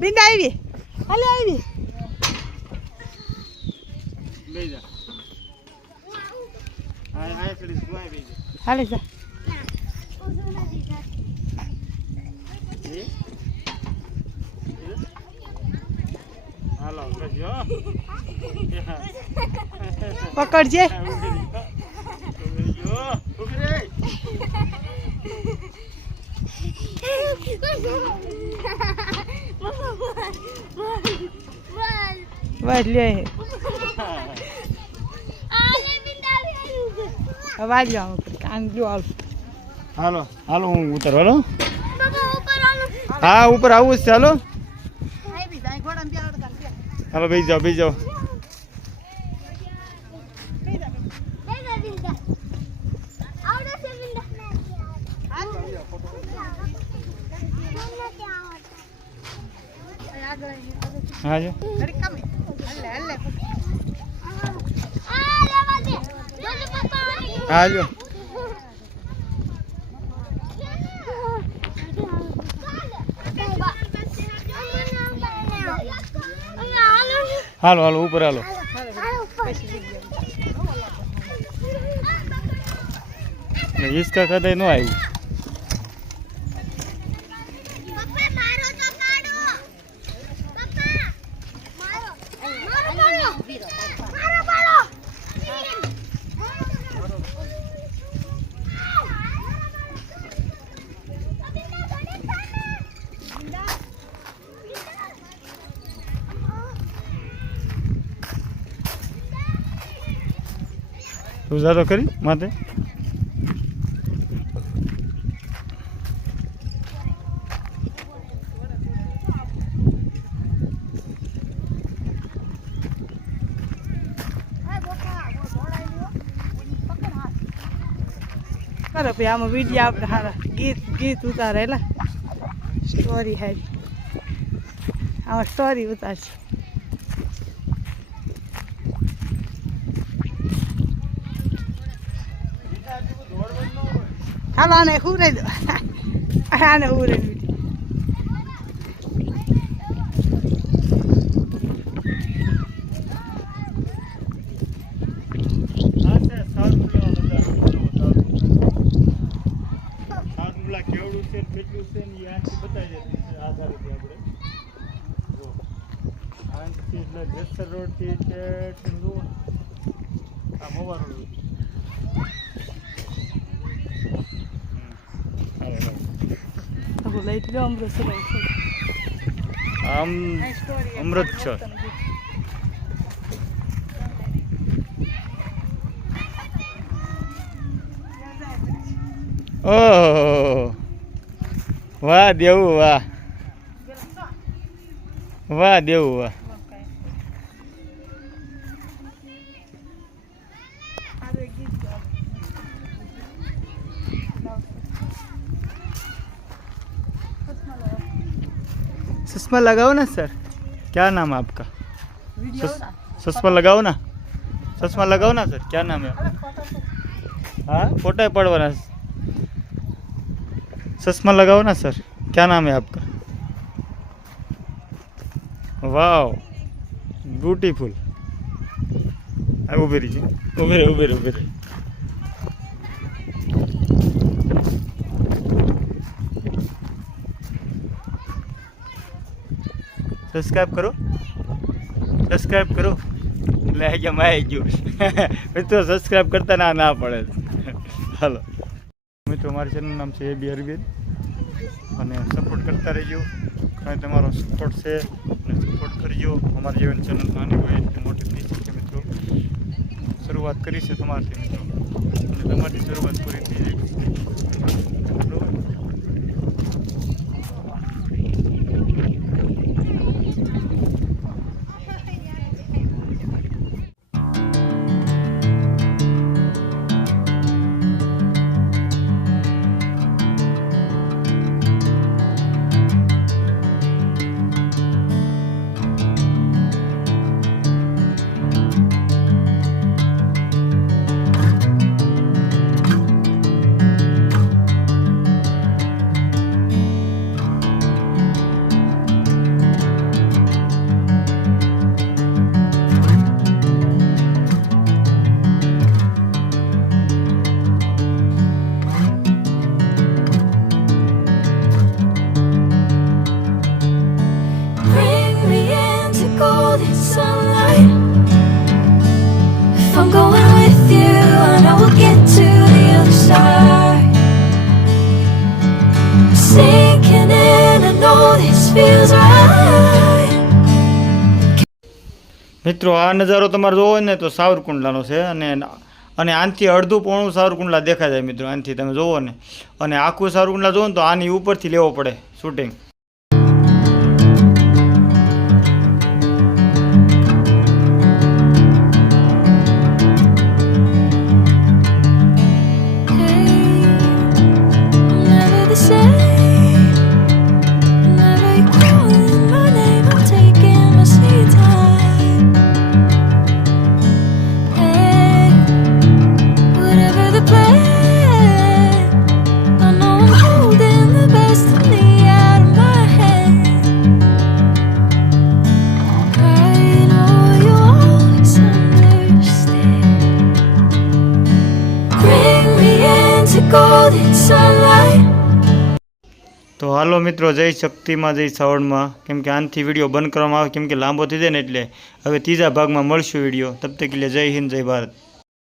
બિંદા આવી હાલે આવી હાલે જા પકડજે બસ લે અવાજ આવો કાન જો હાલો હાલો હું ઉતર હાલો હા ઉપર આવું જ ચાલો હાલો બેસી જાઓ બેસી જાઓ હા જો હા જો હાલો હાલો ઉપર હાલો હિસકા કદાચ ન આવ્યું તું જાતો કરી માથે કરો ભાઈ આમાં વિડીયો આપણે સારા ગીત ઉતારેલા સ્ટોરી હારી આમાં સ્ટોરી ઉતારશે હાલો આને ઉરે દો આને ઉરે રોડ થી મોવા રોડ લઈ લો અમૃતસર અમૃતસર ઓહ વાહ દેવું વાહ વાહ દેવું વાહ चश्मा लगाओ ना सर क्या नाम है आपका चश्मा लगाओ ना सर क्या नाम है हाँ फोटो पड़वाना चश्मा लगाओ ना सर क्या नाम है आपका वाह ब्यूटीफुल उबे रहिए उबे रहे सब्सक्राइब करो એટલે કે માય ગયું મિત્રો સબસ્ક્રાઈબ કરતા ના પડે. હાલો મિત્રો, મારી ચેનલનું નામ છે AB અરવિંદ અને સપોર્ટ કરતા રહેજો. કાંઈ તમારો સપોર્ટ છે અને સપોર્ટ કરજો. અમારી જેવી ચેનલ નાની હોય એટલી મોટી થઈ શકે મિત્રો. શરૂઆત કરી છે તમારથી મિત્રો, અને તમારી શરૂઆત પૂરી થઈ જાય. બરોબર. Bring me into golden sunlight. If I'm going with you, I know we'll get to the other side. Sinking in, I know this feels right. મિત્રો, આ નજારો તમારે જોવો ને તો સાવરકુંડલાનો છે, અને આનથી અડધું પોણું સાવરકુંડલા દેખાય જાય મિત્રો. આનથી તમે જોવો ને, અને આખું સાવરકુંડલા જોવો ને તો આની ઉપરથી લેવો પડે shooting. Never the same. Never you calling my name. I'm taking my sweet time. Hey, whatever the plan, I know I'm holding the best of me out of my head. I know you always understand. Bring me into golden sunlight. તો હાલો મિત્રો, જય શક્તિમાં, જય શ્રાવણમાં. કેમ કે આનથી video બંધ કરવામાં આવે, કેમ કે લાંબો થઈ જાય ને, એટલે હવે ત્રીજા ભાગમાં મળશું વિડીયો. તબ તક કે લીએ જય હિન્દ, જય ભારત.